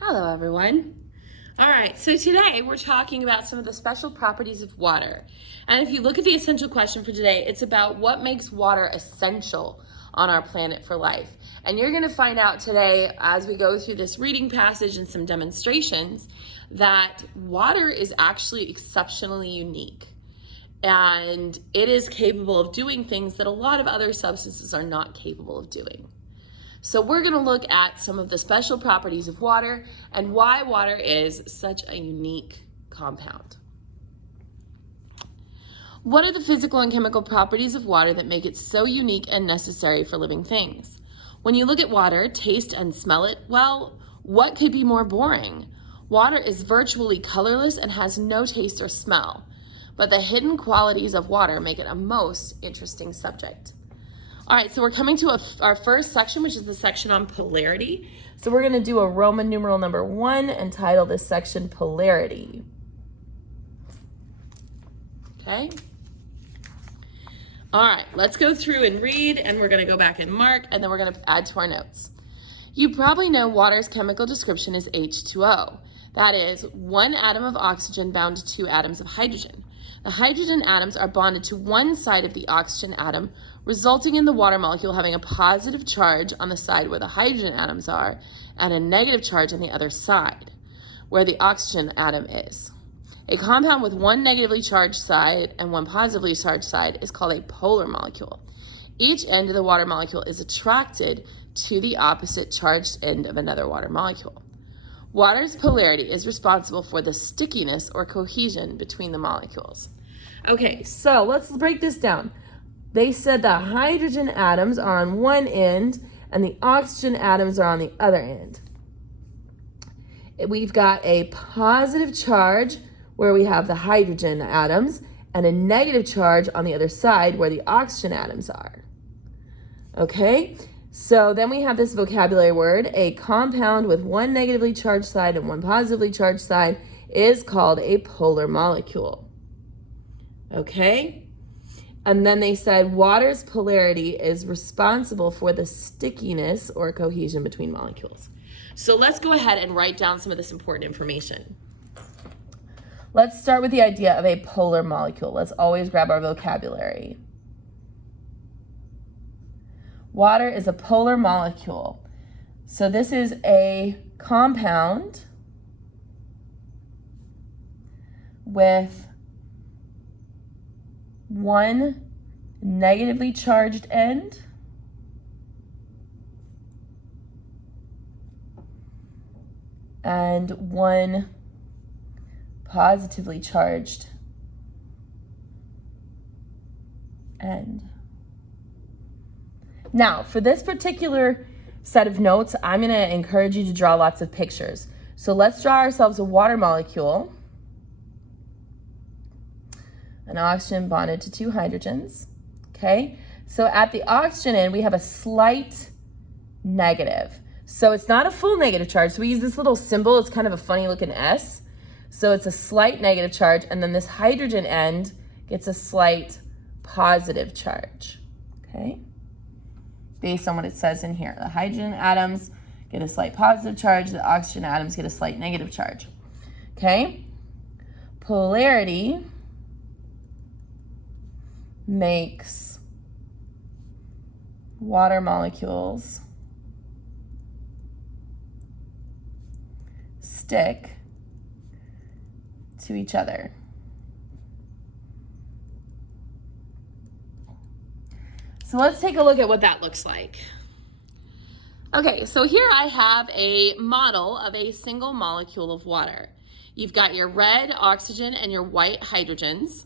Hello, everyone. All right, so today we're talking about some of the special properties of water. And if you look at the essential question for today, it's about what makes water essential on our planet for life. And you're going to find out today, as we go through this reading passage and some demonstrations, that water is actually exceptionally unique. And it is capable of doing things that a lot of other substances are not capable of doing. So we're going to look at some of the special properties of water and why water is such a unique compound. What are the physical and chemical properties of water that make it so unique and necessary for living things? When you look at water, taste and smell it, well, what could be more boring? Water is virtually colorless and has no taste or smell, but the hidden qualities of water make it a most interesting subject. All right, so we're coming to our first section, which is the section on polarity. So we're going to do a Roman numeral number 1 and title this section Polarity. Okay. All right, let's go through and read, and we're going to go back and mark, and then we're going to add to our notes. You probably know water's chemical description is H2O. That is, one atom of oxygen bound to 2 atoms of hydrogen. The hydrogen atoms are bonded to one side of the oxygen atom, resulting in the water molecule having a positive charge on the side where the hydrogen atoms are and a negative charge on the other side, where the oxygen atom is. A compound with one negatively charged side and one positively charged side is called a polar molecule. Each end of the water molecule is attracted to the opposite charged end of another water molecule. Water's polarity is responsible for the stickiness or cohesion between the molecules. Okay, so let's break this down. They said the hydrogen atoms are on one end and the oxygen atoms are on the other end. We've got a positive charge where we have the hydrogen atoms and a negative charge on the other side where the oxygen atoms are. Okay? So then we have this vocabulary word, a compound with one negatively charged side and one positively charged side is called a polar molecule. Okay? And then they said water's polarity is responsible for the stickiness or cohesion between molecules. So let's go ahead and write down some of this important information. Let's start with the idea of a polar molecule. Let's always grab our vocabulary. Water is a polar molecule. So this is a compound with one negatively charged end and one positively charged end. Now, for this particular set of notes, I'm going to encourage you to draw lots of pictures. So let's draw ourselves a water molecule, an oxygen bonded to 2 hydrogens, okay? So at the oxygen end, we have a slight negative. So it's not a full negative charge, so we use this little symbol. It's kind of a funny looking S. So it's a slight negative charge, and then this hydrogen end gets a slight positive charge, okay? Based on what it says in here. The hydrogen atoms get a slight positive charge, the oxygen atoms get a slight negative charge, okay? Polarity makes water molecules stick to each other. So let's take a look at what that looks like. Okay, so here I have a model of a single molecule of water. You've got your red oxygen and your white hydrogens.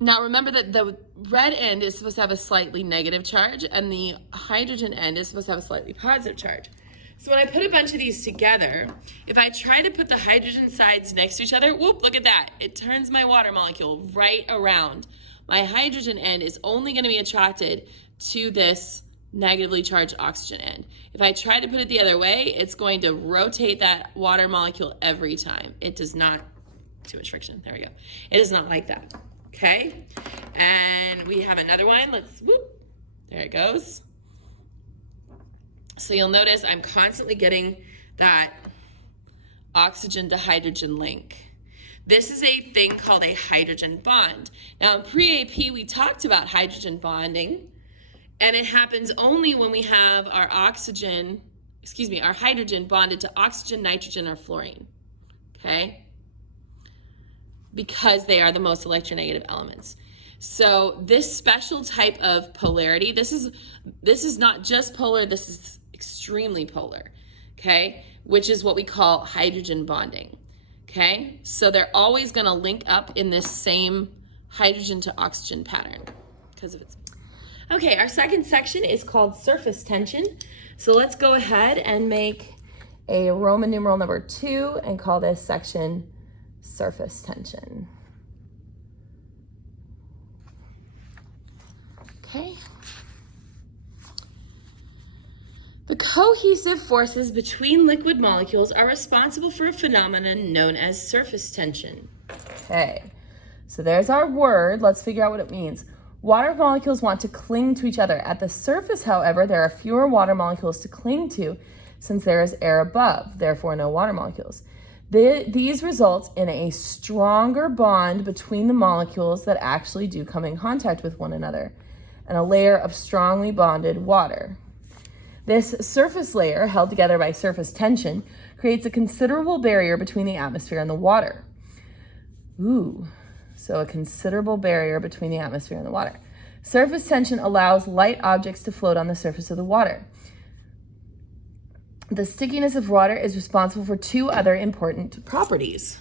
Now remember that the red end is supposed to have a slightly negative charge and the hydrogen end is supposed to have a slightly positive charge. So when I put a bunch of these together, if I try to put the hydrogen sides next to each other, whoop, look at that. It turns my water molecule right around. My hydrogen end is only going to be attracted to this negatively charged oxygen end. If I try to put it the other way, it's going to rotate that water molecule every time. It does not, too much friction, there we go. It is not like that, okay? And we have another one, let's, whoop, there it goes. So you'll notice I'm constantly getting that oxygen to hydrogen link. This is a thing called a hydrogen bond. Now in pre-AP we talked about hydrogen bonding, and it happens only when we have our hydrogen bonded to oxygen, nitrogen, or fluorine, okay? Because they are the most electronegative elements. So this special type of polarity, this is not just polar, this is extremely polar, okay? Which is what we call hydrogen bonding, okay? So they're always gonna link up in this same hydrogen to oxygen pattern because of its. Okay, our second section is called surface tension. So let's go ahead and make a Roman numeral number 2 and call this section surface tension. Okay. The cohesive forces between liquid molecules are responsible for a phenomenon known as surface tension. Okay, so there's our word. Let's figure out what it means. Water molecules want to cling to each other. At the surface, however, there are fewer water molecules to cling to since there is air above, therefore no water molecules. These result in a stronger bond between the molecules that actually do come in contact with one another, and a layer of strongly bonded water. This surface layer, held together by surface tension, creates a considerable barrier between the atmosphere and the water. So a considerable barrier between the atmosphere and the water. Surface tension allows light objects to float on the surface of the water. The stickiness of water is responsible for 2 other important properties: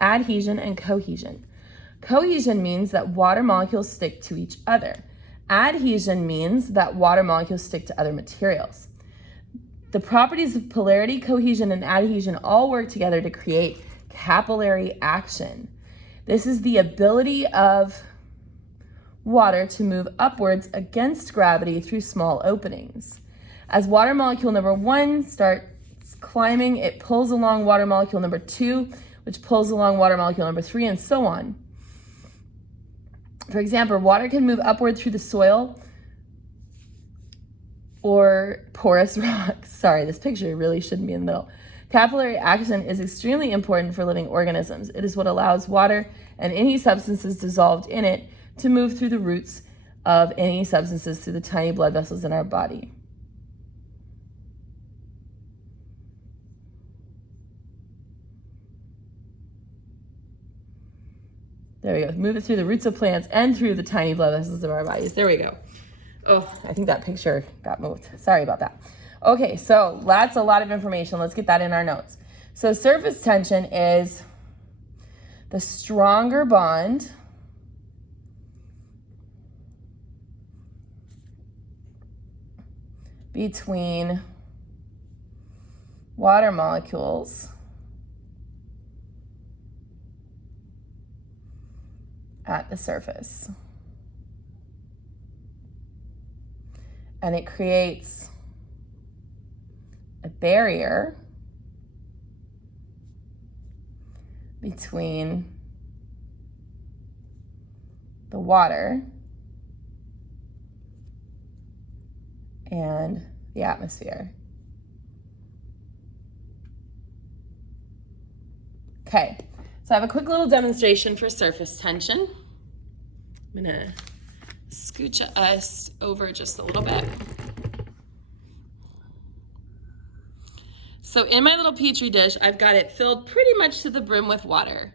adhesion and cohesion. Cohesion means that water molecules stick to each other. Adhesion means that water molecules stick to other materials. The properties of polarity, cohesion, and adhesion all work together to create capillary action. This is the ability of water to move upwards against gravity through small openings. As water molecule number 1 starts climbing, it pulls along water molecule number 2, which pulls along water molecule number 3, and so on. For example, water can move upward through the soil or porous rocks. Sorry, this picture really shouldn't be in the middle. Capillary action is extremely important for living organisms. It is what allows water and any substances dissolved in it to move through the roots of any substances through the tiny blood vessels in our body. There we go. Move it through the roots of plants and through the tiny blood vessels of our bodies. There we go. Oh, I think that picture got moved. Sorry about that. Okay, so that's a lot of information. Let's get that in our notes. So surface tension is the stronger bond between water molecules at the surface. And it creates a barrier between the water and the atmosphere. Okay, so I have a quick little demonstration for surface tension. I'm gonna scooch us over just a little bit. So in my little Petri dish, I've got it filled pretty much to the brim with water.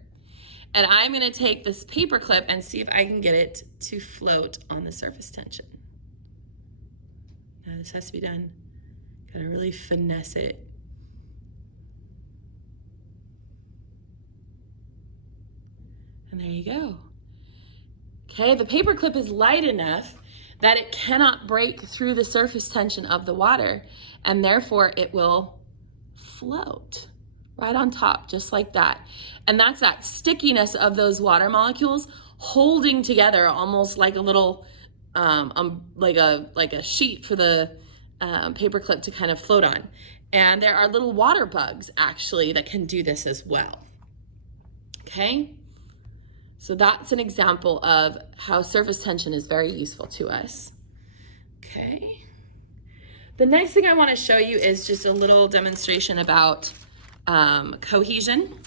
And I'm gonna take this paper clip and see if I can get it to float on the surface tension. Now this has to be done. Gotta really finesse it. And there you go. Okay, the paper clip is light enough that it cannot break through the surface tension of the water, and therefore it will float right on top, just like that. And that's that stickiness of those water molecules holding together, almost like a little, like a sheet for the paper clip to kind of float on. And there are little water bugs actually that can do this as well. Okay, so that's an example of how surface tension is very useful to us. Okay. The next thing I want to show you is just a little demonstration about cohesion.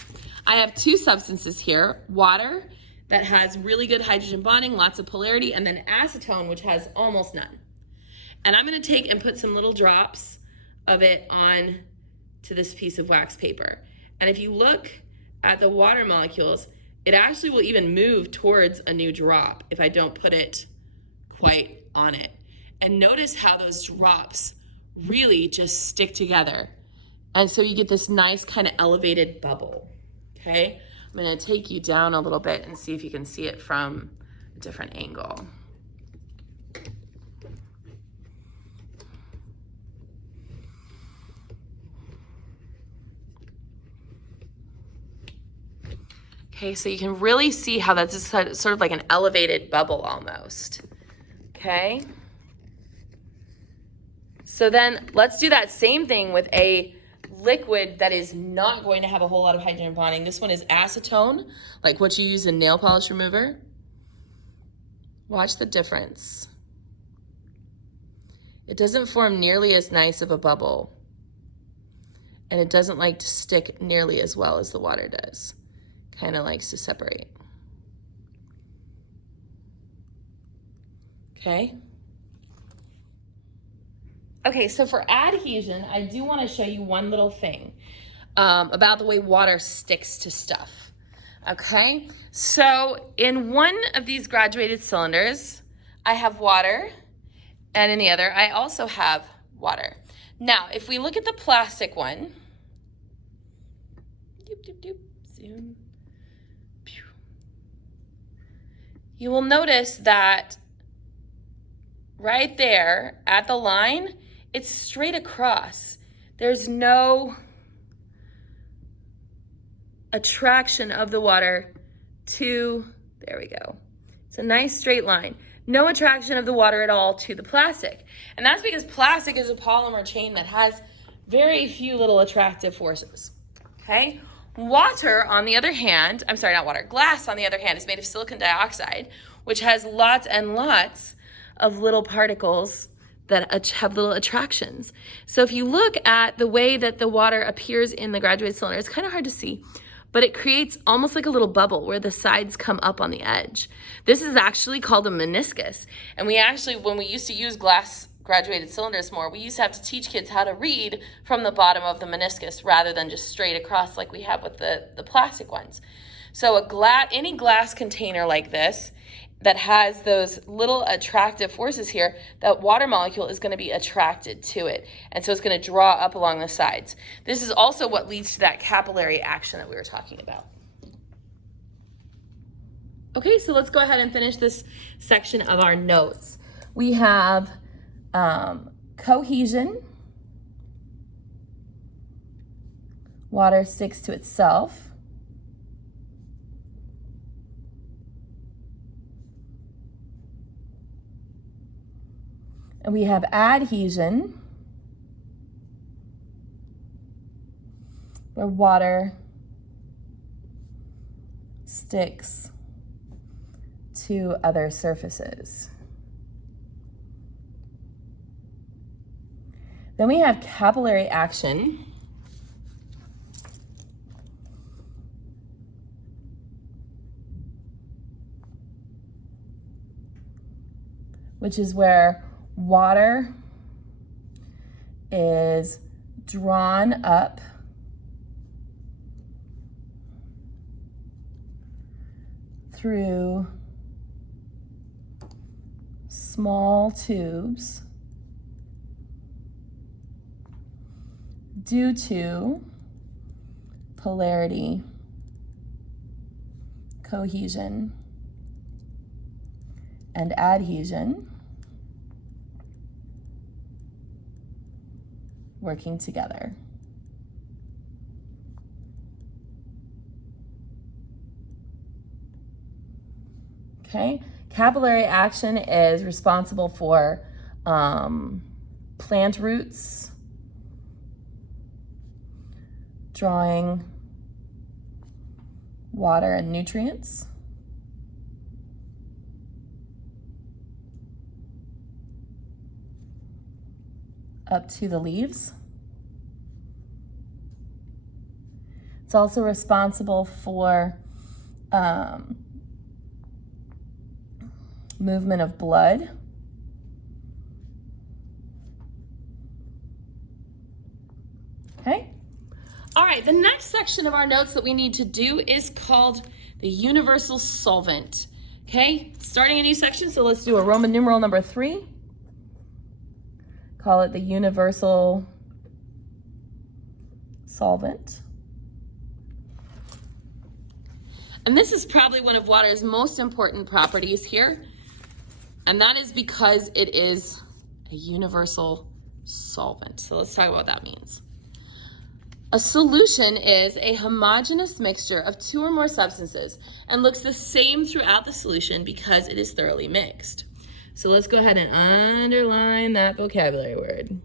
I have two substances here, water that has really good hydrogen bonding, lots of polarity, and then acetone, which has almost none. And I'm going to take and put some little drops of it on to this piece of wax paper. And if you look at the water molecules, it actually will even move towards a new drop if I don't put it quite on it. And notice how those drops really just stick together. And so you get this nice kind of elevated bubble, okay? I'm gonna take you down a little bit and see if you can see it from a different angle. Okay, so you can really see how that's just sort of like an elevated bubble almost, okay? So then let's do that same thing with a liquid that is not going to have a whole lot of hydrogen bonding. This one is acetone, like what you use in nail polish remover. Watch the difference. It doesn't form nearly as nice of a bubble, and it doesn't like to stick nearly as well as the water does. Kind of likes to separate. Okay. Okay, so for adhesion, I do want to show you one little thing about the way water sticks to stuff. Okay, so in one of these graduated cylinders, I have water, and in the other, I also have water. Now, if we look at the plastic one, zoom, you will notice that right there at the line, it's straight across. There's no attraction of the water to, there we go. It's a nice straight line. No attraction of the water at all to the plastic. And that's because plastic is a polymer chain that has very few little attractive forces, okay? Water, on the other hand, I'm sorry, not water, glass, on the other hand, is made of silicon dioxide, which has lots and lots of little particles that have little attractions. So if you look at the way that the water appears in the graduated cylinder, it's kind of hard to see, but it creates almost like a little bubble where the sides come up on the edge. This is actually called a meniscus. And we actually, when we used to use glass graduated cylinders more, we used to have to teach kids how to read from the bottom of the meniscus rather than just straight across like we have with the plastic ones. So any glass container like this that has those little attractive forces here, that water molecule is going to be attracted to it. And so it's going to draw up along the sides. This is also what leads to that capillary action that we were talking about. Okay, so let's go ahead and finish this section of our notes. We have cohesion. Water sticks to itself. And we have adhesion, where water sticks to other surfaces. Then we have capillary action, which is where water is drawn up through small tubes due to polarity, cohesion, and adhesion working together. Okay, capillary action is responsible for plant roots drawing water and nutrients. up to the leaves. It's also responsible for movement of blood. Okay. All right, the next section of our notes that we need to do is called the universal solvent. Okay, starting a new section, so let's do a Roman numeral number 3. Call it the universal solvent. And this is probably one of water's most important properties here, and that is because it is a universal solvent. So let's talk about what that means. A solution is a homogeneous mixture of 2 or more substances and looks the same throughout the solution because it is thoroughly mixed. So let's go ahead and underline that vocabulary word.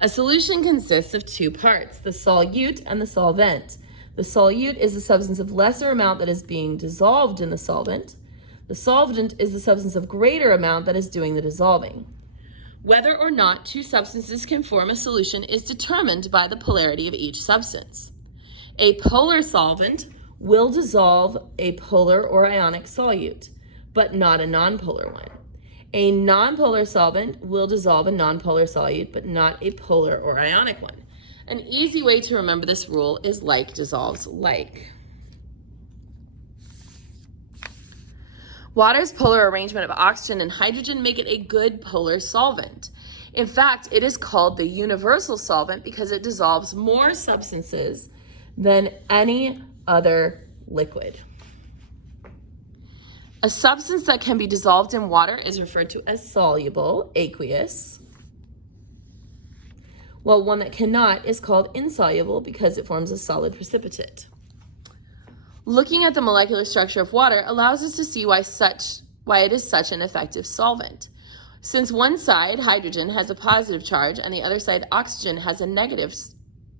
A solution consists of 2 parts, the solute and the solvent. The solute is the substance of lesser amount that is being dissolved in the solvent. The solvent is the substance of greater amount that is doing the dissolving. Whether or not 2 substances can form a solution is determined by the polarity of each substance. A polar solvent will dissolve a polar or ionic solute, but not a nonpolar one. A nonpolar solvent will dissolve a nonpolar solute, but not a polar or ionic one. An easy way to remember this rule is like dissolves like. Water's polar arrangement of oxygen and hydrogen make it a good polar solvent. In fact, it is called the universal solvent because it dissolves more substances than any other liquid. A substance that can be dissolved in water is referred to as soluble, aqueous, while one that cannot is called insoluble because it forms a solid precipitate. Looking at the molecular structure of water allows us to see why it is such an effective solvent. Since one side, hydrogen, has a positive charge and the other side, oxygen, has a negative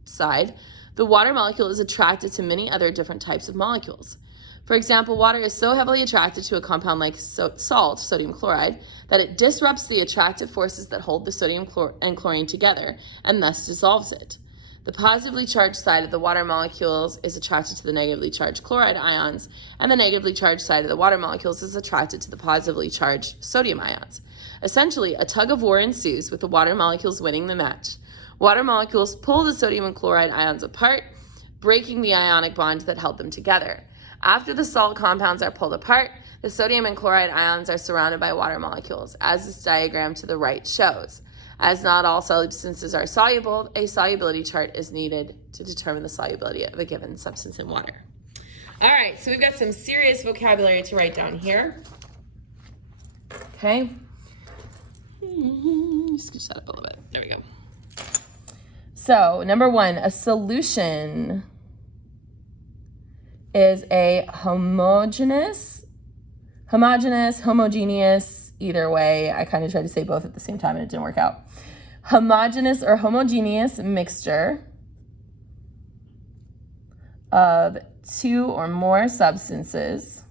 side, the water molecule is attracted to many other different types of molecules. For example, water is so heavily attracted to a compound like salt, sodium chloride, that it disrupts the attractive forces that hold the sodium and chlorine together and thus dissolves it. The positively charged side of the water molecules is attracted to the negatively charged chloride ions, and the negatively charged side of the water molecules is attracted to the positively charged sodium ions. Essentially, a tug of war ensues with the water molecules winning the match. Water molecules pull the sodium and chloride ions apart, breaking the ionic bond that held them together. After the salt compounds are pulled apart, the sodium and chloride ions are surrounded by water molecules, as this diagram to the right shows. As not all substances are soluble, a solubility chart is needed to determine the solubility of a given substance in water. All right, so we've got some serious vocabulary to write down here. Okay. Scooch that up a little bit. There we go. So, number 1, a solution is a homogeneous, either way. I kind of tried to say both at the same time and it didn't work out. Homogeneous or homogeneous mixture of 2 or more substances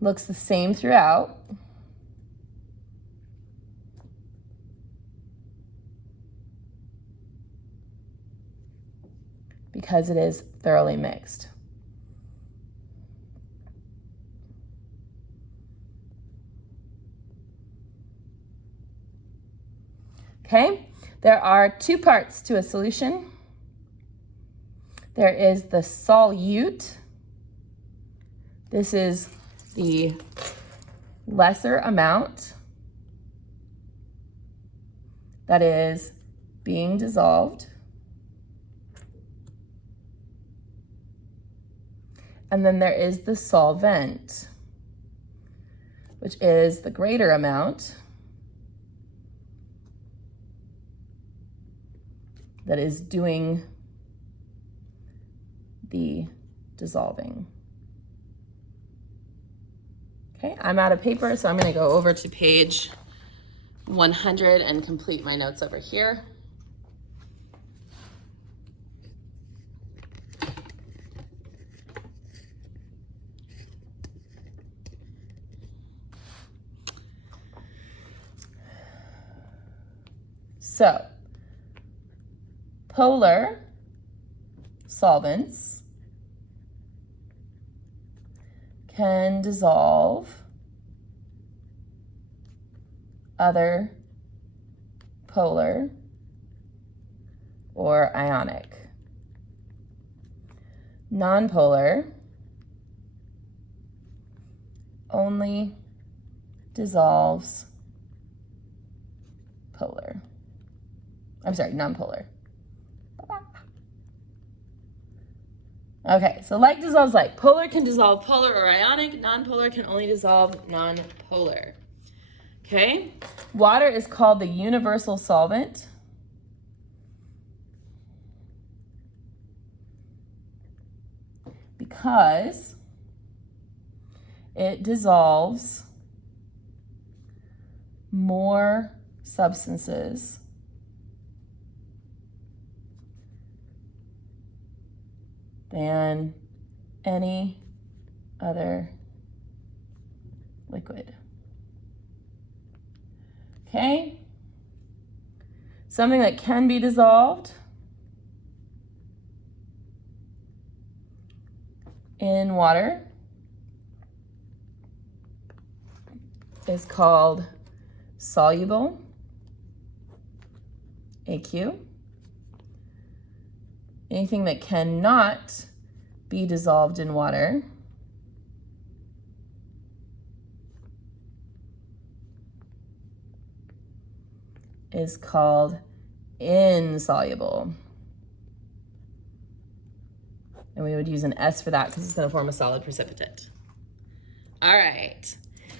looks the same throughout because it is thoroughly mixed. Okay, there are 2 parts to a solution. There is the solute. This is the lesser amount that is being dissolved. And then there is the solvent, which is the greater amount that is doing the dissolving. Okay, I'm out of paper, so I'm going to go over to page 100 and complete my notes over here. So, polar solvents can dissolve other polar or ionic. Nonpolar only dissolves polar. I'm sorry, nonpolar. Okay, so like dissolves like. Polar can dissolve polar or ionic. Nonpolar can only dissolve nonpolar. Okay? Water is called the universal solvent because it dissolves more substances than any other liquid. Okay? Something that can be dissolved in water is called soluble, AQ. Anything that cannot be dissolved in water is called insoluble. And we would use an S for that because it's going to form a solid precipitate. All right.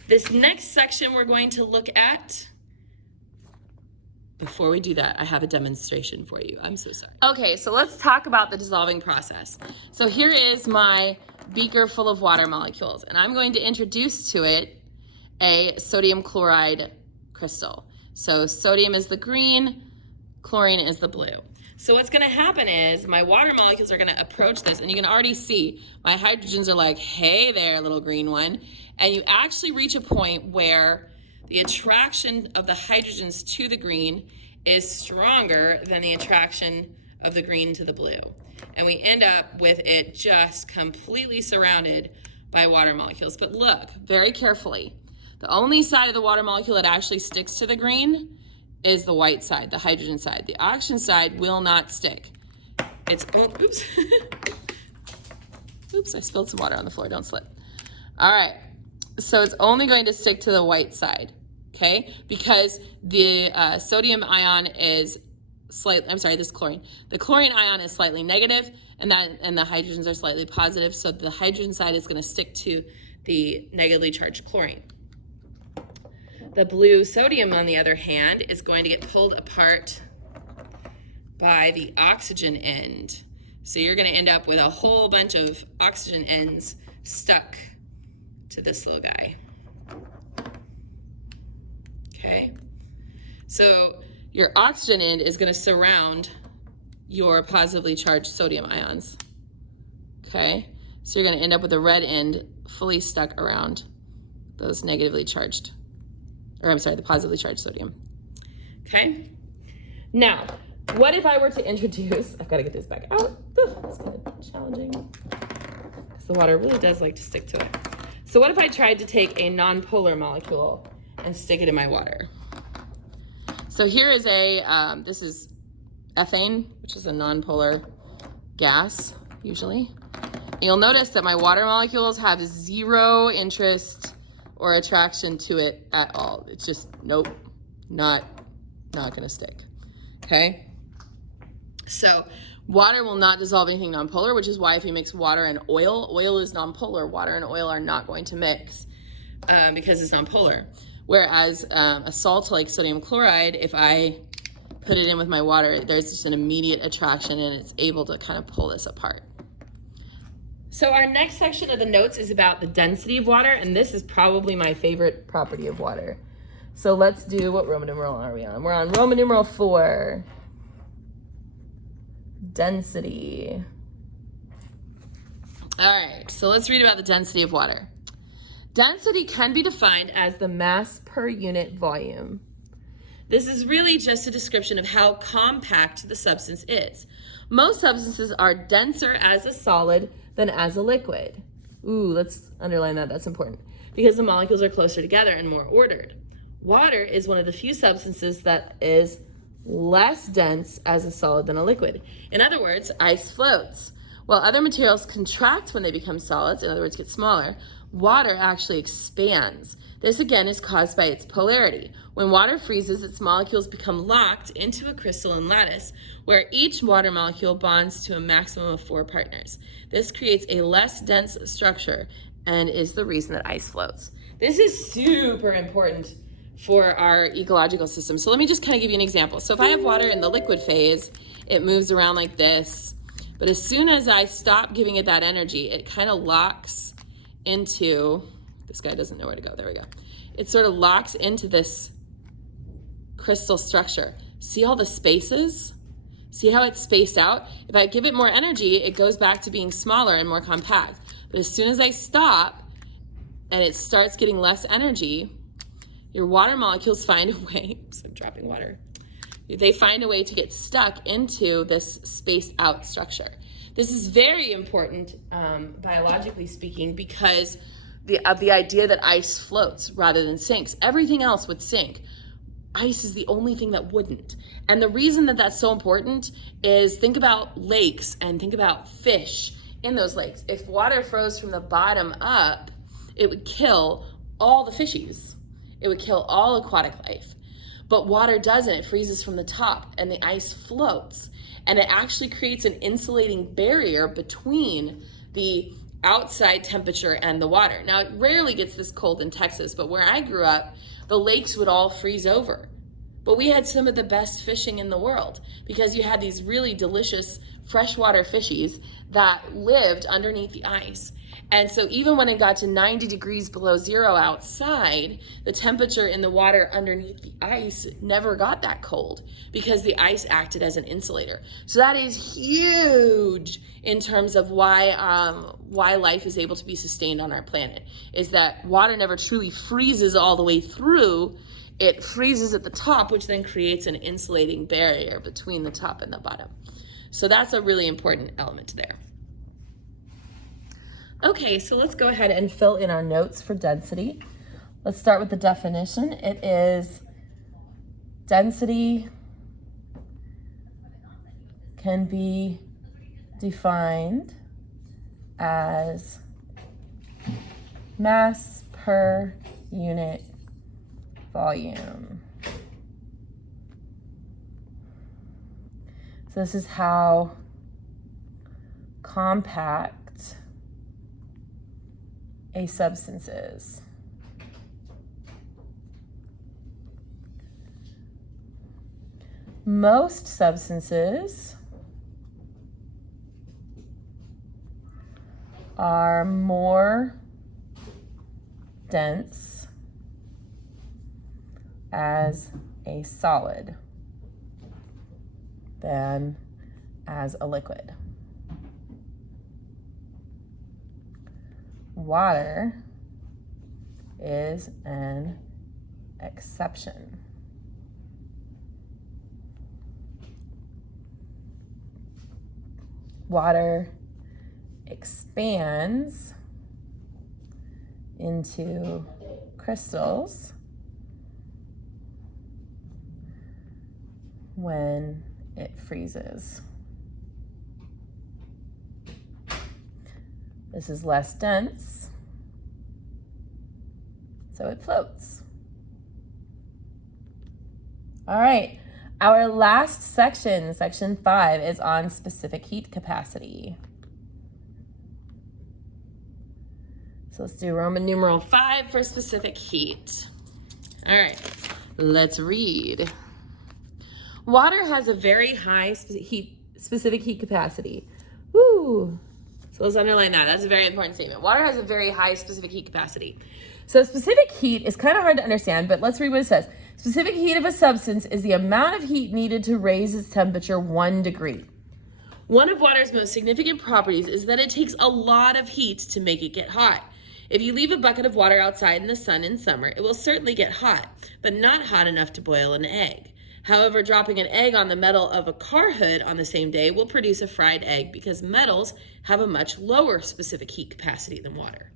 This next section we're going to look at. Before we do that, I have a demonstration for you. I'm so sorry. Okay, so let's talk about the dissolving process. So here is my beaker full of water molecules, and I'm going to introduce to it a sodium chloride crystal. So sodium is the green, chlorine is the blue. So what's gonna happen is my water molecules are gonna approach this, and you can already see my hydrogens are like, hey there, little green one. And you actually reach a point where the attraction of the hydrogens to the green is stronger than the attraction of the green to the blue. And we end up with it just completely surrounded by water molecules. But look very carefully. The only side of the water molecule that actually sticks to the green is the white side, the hydrogen side. The oxygen side will not stick. It's, oh, oops. Oops, I spilled some water on the floor, don't slip. All right, so it's only going to stick to the white side, okay? Because the sodium ion is slightly, I'm sorry, this chlorine. The chlorine ion is slightly negative, and the hydrogens are slightly positive, so the hydrogen side is gonna stick to the negatively charged chlorine. The blue sodium, on the other hand, is going to get pulled apart by the oxygen end. So you're gonna end up with a whole bunch of oxygen ends stuck to this little guy. Okay? So your oxygen end is gonna surround your positively charged sodium ions. Okay? So you're gonna end up with the red end fully stuck around those negatively charged, or I'm sorry, the positively charged sodium. Okay? Now, what if I were to introduce, I've got to get this back out. It's kind of challenging because the water really does like to stick to it. So what if I tried to take a nonpolar molecule and stick it in my water? So here is a, this is ethane, which is a nonpolar gas, usually. And you'll notice that my water molecules have zero interest or attraction to it at all. It's just, nope, not gonna stick, okay? So water will not dissolve anything nonpolar, which is why if you mix water and oil, oil is nonpolar. Water and oil are not going to mix because it's nonpolar. Whereas a salt like sodium chloride, if I put it in with my water, there's just an immediate attraction and it's able to kind of pull this apart. So our next section of the notes is about the density of water, and this is probably my favorite property of water. So let's do, what Roman numeral are we on? We're on Roman numeral 4. Density. All right, so let's read about the density of water. Density can be defined as the mass per unit volume. This is really just a description of how compact the substance is. Most substances are denser as a solid than as a liquid. Ooh, let's underline that, that's important, because the molecules are closer together and more ordered. Water is one of the few substances that is less dense as a solid than a liquid. In other words, ice floats. While other materials contract when they become solids, in other words, get smaller, water actually expands. This again is caused by its polarity. When water freezes, its molecules become locked into a crystalline lattice where each water molecule bonds to a maximum of 4 partners. This creates a less dense structure and is the reason that ice floats. This is super important for our ecological system. So let me just kind of give you an example. So if I have water in the liquid phase, it moves around like this. But as soon as I stop giving it that energy, it kind of locks into, this guy doesn't know where to go, there we go. It sort of locks into this crystal structure. See all the spaces? See how it's spaced out? If I give it more energy, it goes back to being smaller and more compact. But as soon as I stop and it starts getting less energy, your water molecules find a way, oops, I'm dropping water. They find a way to get stuck into this spaced out structure. This is very important, biologically speaking, because of the idea that ice floats rather than sinks. Everything else would sink. Ice is the only thing that wouldn't. And the reason that that's so important is think about lakes and think about fish in those lakes. If water froze from the bottom up, it would kill all the fishies. It would kill all aquatic life. But water doesn't, it freezes from the top and the ice floats. And it actually creates an insulating barrier between the outside temperature and the water. Now, it rarely gets this cold in Texas, but where I grew up, the lakes would all freeze over. But we had some of the best fishing in the world because you had these really delicious freshwater fishies that lived underneath the ice. And so even when it got to 90 degrees below zero outside, the temperature in the water underneath the ice never got that cold because the ice acted as an insulator. So that is huge in terms of why life is able to be sustained on our planet, is that water never truly freezes all the way through. It freezes at the top, which then creates an insulating barrier between the top and the bottom. So that's a really important element there. Okay, so let's go ahead and fill in our notes for density. Let's start with the definition. It is density can be defined as mass per unit volume. So this is how compact a substance is. Most substances are more dense as a solid than as a liquid. Water is an exception. Water expands into crystals when it freezes. This is less dense, so it floats. All right, our last section, section 5, is on specific heat capacity. So let's do Roman numeral 5 for specific heat. All right, let's read. Water has a very high specific heat capacity. Woo! So let's underline that. That's a very important statement. Water has a very high specific heat capacity. So specific heat is kind of hard to understand, but let's read what it says. Specific heat of a substance is the amount of heat needed to raise its temperature 1 degree. One of water's most significant properties is that it takes a lot of heat to make it get hot. If you leave a bucket of water outside in the sun in summer, it will certainly get hot, but not hot enough to boil an egg. However, dropping an egg on the metal of a car hood on the same day will produce a fried egg because metals have a much lower specific heat capacity than water.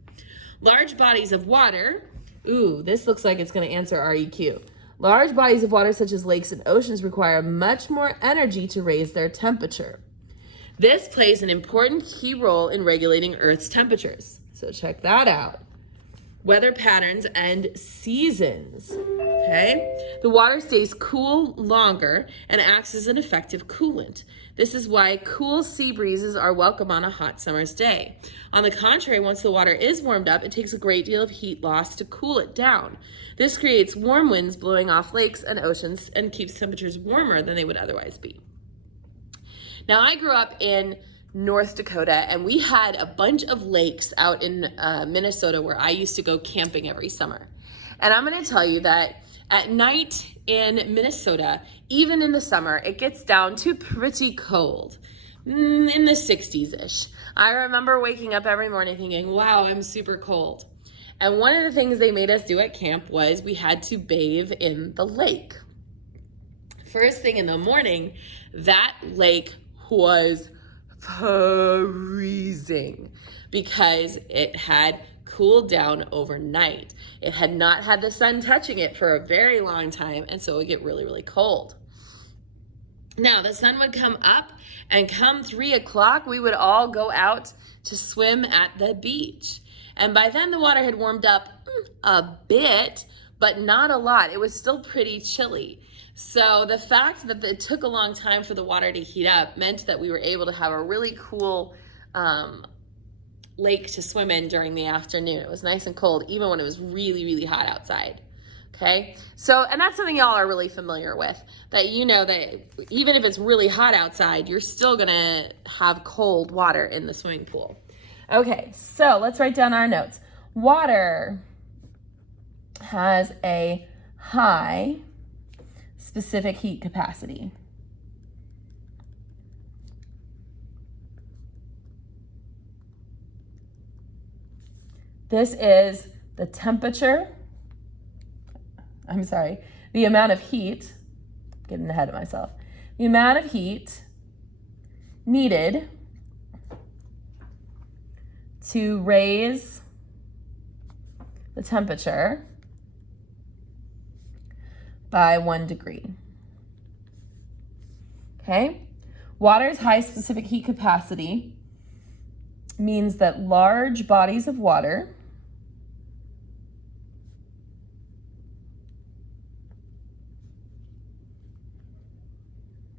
Large bodies of water, this looks like it's going to answer REQ. Large bodies of water such as lakes and oceans require much more energy to raise their temperature. This plays an important key role in regulating Earth's temperatures. So check that out. Weather patterns and seasons. Okay? The water stays cool longer and acts as an effective coolant. This is why cool sea breezes are welcome on a hot summer's day. On the contrary, once the water is warmed up, it takes a great deal of heat loss to cool it down. This creates warm winds blowing off lakes and oceans and keeps temperatures warmer than they would otherwise be. Now, I grew up in North Dakota, and we had a bunch of lakes out in Minnesota where I used to go camping every summer. And I'm going to tell you that at night in Minnesota, even in the summer, it gets down to pretty cold, in the 60s-ish. I remember waking up every morning thinking, wow, I'm super cold. And one of the things they made us do at camp was we had to bathe in the lake. First thing in the morning, that lake was freezing because it had cooled down overnight. It had not had the sun touching it for a very long time, and so it would get really, really cold. Now, the sun would come up, and come 3 o'clock, we would all go out to swim at the beach. And by then, the water had warmed up a bit, but not a lot. It was still pretty chilly. So the fact that it took a long time for the water to heat up meant that we were able to have a really cool lake to swim in during the afternoon. It was nice and cold, even when it was really, really hot outside. Okay, so, and that's something y'all are really familiar with, that you know that even if it's really hot outside, you're still gonna have cold water in the swimming pool. Okay, so let's write down our notes. Water has a high specific heat capacity. This is the amount of heat, getting ahead of myself, the amount of heat needed to raise the temperature by 1 degree. Okay? Water's high specific heat capacity means that large bodies of water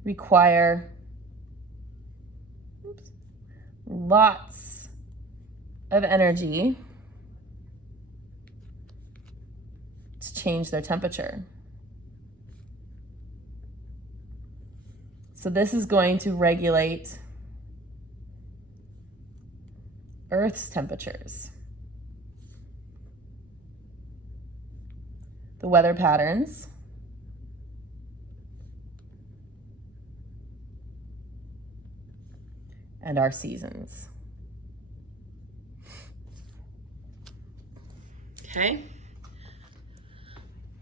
require lots of energy to change their temperature. So this is going to regulate Earth's temperatures. The weather patterns and our seasons. Okay.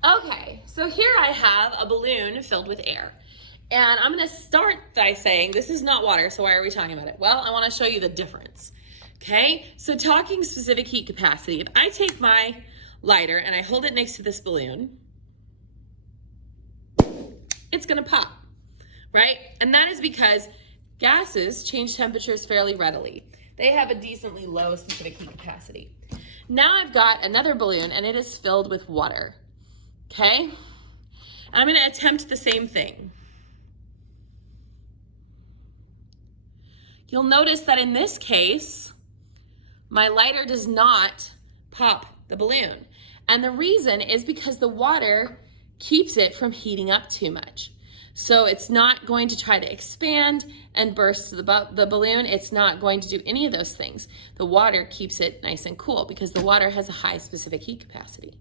Okay, so here I have a balloon filled with air. And I'm gonna start by saying, this is not water, so why are we talking about it? Well, I wanna show you the difference. Okay, so talking specific heat capacity, if I take my lighter and I hold it next to this balloon, it's gonna pop, right? And that is because gases change temperatures fairly readily. They have a decently low specific heat capacity. Now I've got another balloon and it is filled with water, okay? And I'm gonna attempt the same thing. You'll notice that in this case, my lighter does not pop the balloon. And the reason is because the water keeps it from heating up too much. So it's not going to try to expand and burst the balloon. It's not going to do any of those things. The water keeps it nice and cool because the water has a high specific heat capacity.